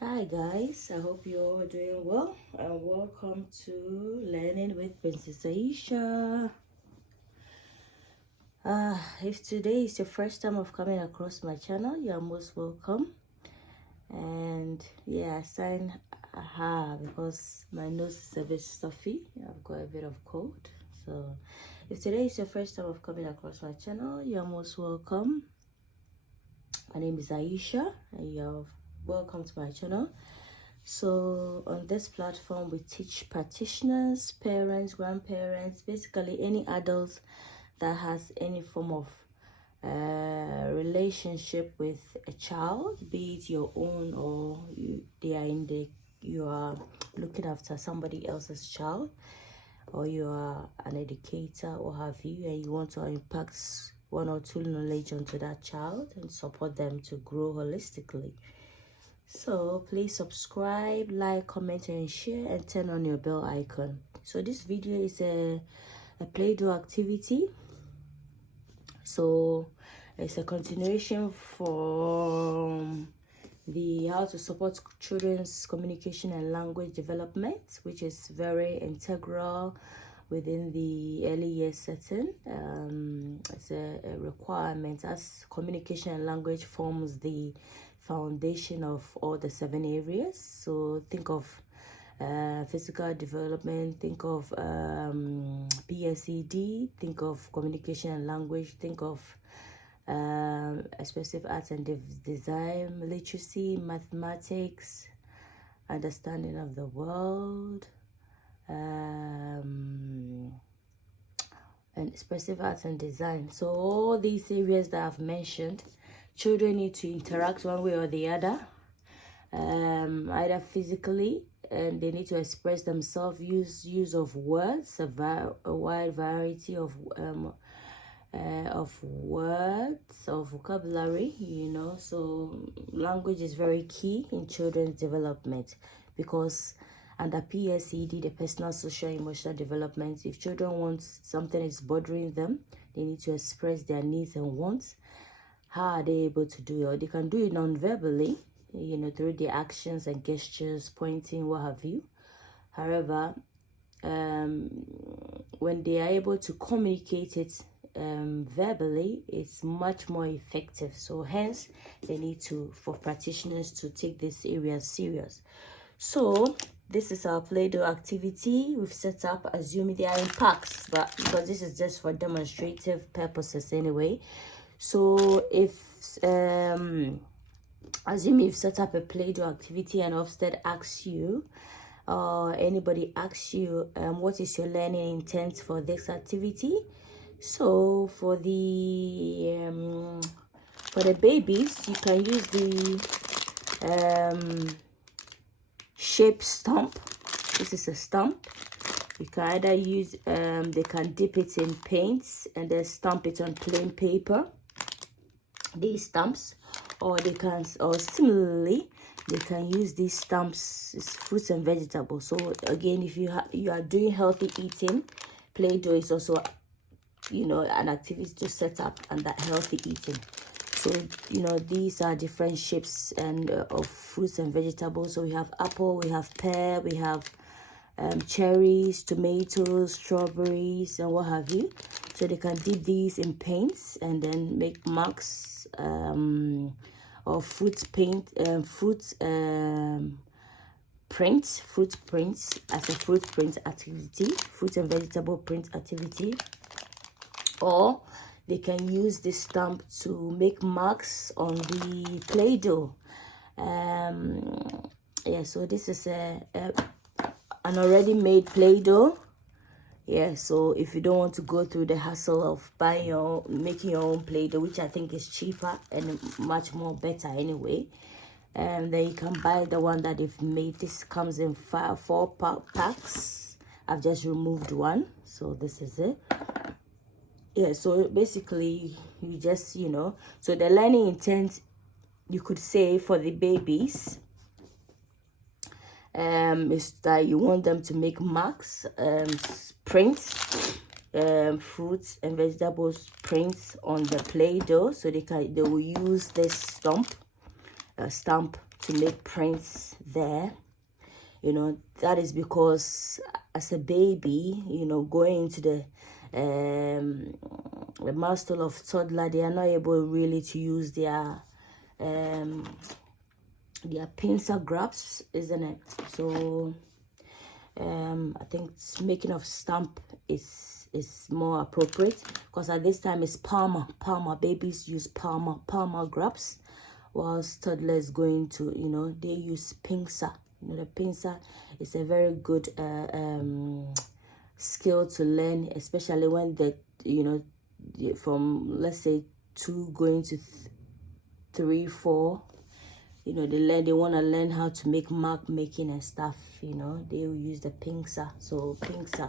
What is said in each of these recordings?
Hi guys, I hope you're all doing well and welcome to Learning with Princess Aisha. If today is your first time of coming across my channel, you're most welcome. And yeah, I signed because my nose is a bit stuffy. I've got a bit of cold. So if today is your first time of coming across my channel, you're most welcome. My name is Aisha and you're welcome to my channel. So on this platform, we teach practitioners, parents, grandparents, basically any adults that has any form of relationship with a child, be it your own or you are looking after somebody else's child, or you are an educator or have you, and you want to impact one or two knowledge onto that child and support them to grow holistically. So please subscribe, like, comment and share, and turn on your bell icon. So this video is a play-doh activity. So it's a continuation from the how to support children's communication and language development, which is very integral within the early years setting. It's a requirement, as communication and language forms the foundation of all the 7 areas. So think of physical development, think of PSED, think of communication and language, think of expressive arts and design, literacy, mathematics, understanding of the world, and expressive arts and design. So all these areas that I've mentioned, children need to interact one way or the other, either physically, and they need to express themselves, use of words, a wide variety of words, of vocabulary, so language is very key in children's development, because under PSED, the personal, social, emotional development, if children want something is bothering them, they need to express their needs and wants. How are they able to do it? Or they can do it non-verbally, through their actions and gestures, pointing, what have you. However, when they are able to communicate it verbally, it's much more effective. So hence, they need for practitioners to take this area serious. So this is our play-doh activity we've set up, assuming they are in packs, but because this is just for demonstrative purposes anyway. So if assume you've set up a play-doh activity and Ofsted asks you, or anybody asks you, what is your learning intent for this activity? So for the babies, you can use the shape stump. This is a stump. You can either use they can dip it in paints and then stamp it on plain paper, these stamps, or they can, or similarly they can use these stamps, fruits and vegetables. So again, if you are doing healthy eating, play-doh is also an activity to set up and that healthy eating. So these are different shapes and of fruits and vegetables. So we have apple, we have pear, we have cherries, tomatoes, strawberries, and what have you. So they can dip these in paints and then make marks or fruit prints as a fruit print activity, fruit and vegetable print activity. Or they can use this stamp to make marks on the play-doh. So this is an already made play-doh. So if you don't want to go through the hassle of making your own play-doh, which I think is cheaper and much more better anyway, then you can buy the one that they've made. This comes in 4 packs. I've just removed one, so this is it. So basically you just so the learning intent, you could say, for the babies is that you want them to make marks, prints, fruits and vegetables prints on the play-doh, so they will use this stamp to make prints there. You know, that is because as a baby, you know, going into the milestone of toddler, they are not able really to use their pincer grabs, isn't it? So I think making of stamp is more appropriate, because at this time it's palmer. Babies use palmer grabs, whilst toddlers going to, you know, they use pincer. You know, the pincer is a very good skill to learn, especially when the, you know, from let's say 2 going to 3, 4, you know, they want to learn how to make mark making and stuff. You know, they will use the pincer. So pincer,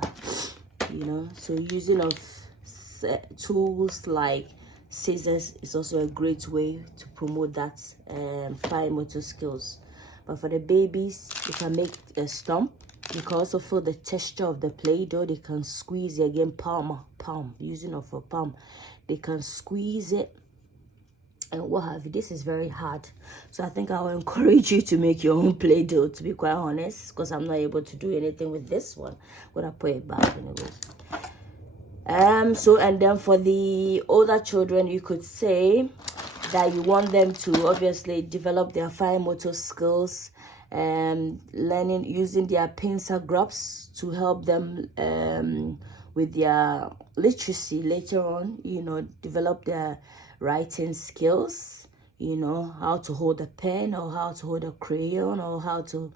you know, so using of tools like scissors is also a great way to promote that fine motor skills. But for the babies, you can make a stump. You can also feel the texture of the Play-Doh. They can squeeze it again, palm, using of a palm. They can squeeze it and what have you. This is very hard. So I think I will encourage you to make your own Play-Doh, to be quite honest, because I'm not able to do anything with this one. I'm gonna put it back anyways. So, and then for the older children, you could say that you want them to obviously develop their fine motor skills, learning using their pincer grabs to help them with their literacy later on, you know, develop their writing skills, you know, how to hold a pen or how to hold a crayon or how to,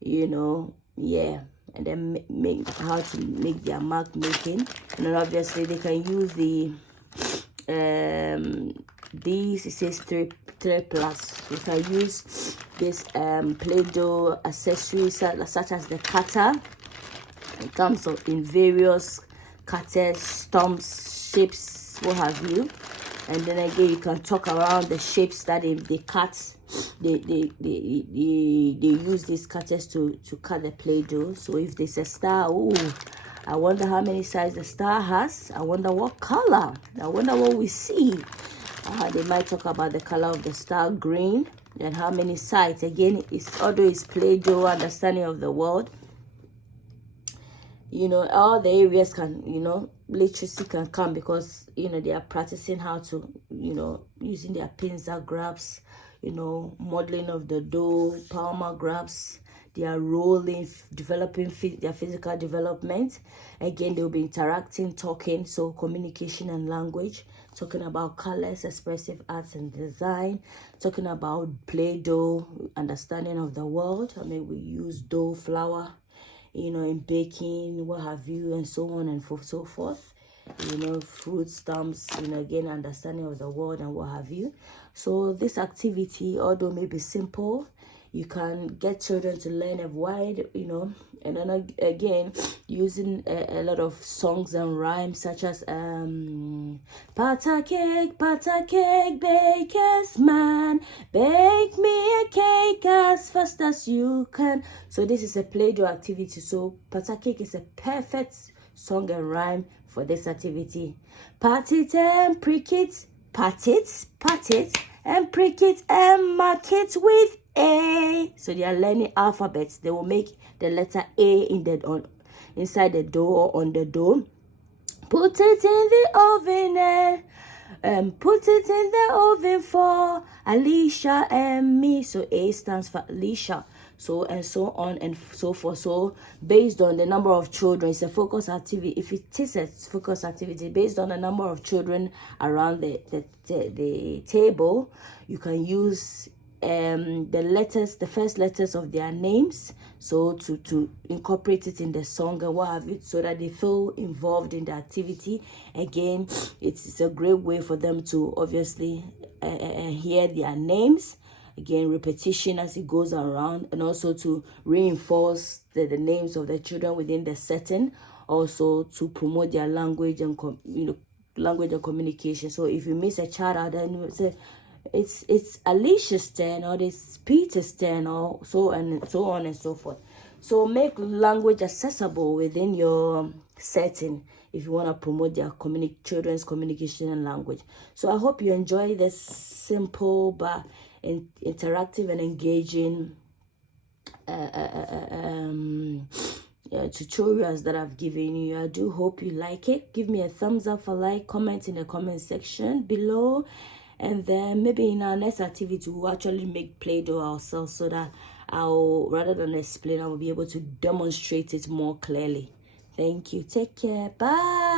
you know, yeah, and then make how to make their mark making. And then obviously they can use the these, it says 3+. You can use this Play-Doh accessories such as the cutter. It comes in various cutters, stumps, shapes, what have you. And then again, you can talk around the shapes that they cut. They use these cutters to cut the Play-Doh. So if there's a star, oh, I wonder how many sides the star has. I wonder what color. I wonder what we see. They might talk about the color of the star, green, and how many sides. Again, although it's Play-Doh, understanding of the world. You know, all the areas can, you know, literacy can come because, you know, they are practicing how to, you know, using their pincer grabs, you know, modeling of the dough, palmer grabs. They are rolling, developing their physical development. Again, they'll be interacting, talking, so communication and language, talking about colors, expressive arts and design, talking about Play-Doh, understanding of the world. I mean, we use dough, flour, you know, in baking, what have you, and so on and so forth. You know, fruit stumps, you know, again, understanding of the world and what have you. So this activity, although maybe simple, you can get children to learn a wide, you know, and then again, using a lot of songs and rhymes such as Pata cake, baker's man, bake me a cake as fast as you can. So this is a Play-Doh activity. So Pata cake is a perfect song and rhyme for this activity. Pat it and prick it, pat it and prick it and mark it with A. So they are learning alphabets. They will make the letter A in the inside the dough or on the dough. Put it in the oven and put it in the oven for Alicia and me. So A stands for Alicia. So and so on and so forth. So based on the number of children, it's a focus activity. If it is a focus activity based on the number of children around the table, you can use the first letters of their names, so to incorporate it in the song and what have you, so that they feel involved in the activity. Again, it's a great way for them to obviously hear their names. Again, repetition as it goes around, and also to reinforce the names of the children within the setting, also to promote their language and language and communication. So if you miss a child out, then you say it's Alicia's turn, or it's Peter's turn, or so on and so forth. So make language accessible within your setting if you want to promote their children's communication and language. So I hope you enjoy this simple but interactive and engaging tutorials that I've given you. I do hope you like it. Give me a thumbs up for like, comment in the comment section below, and then maybe in our next activity we'll actually make Play-Doh ourselves, so that rather than explain, I will be able to demonstrate it more clearly. Thank you. Take care. Bye.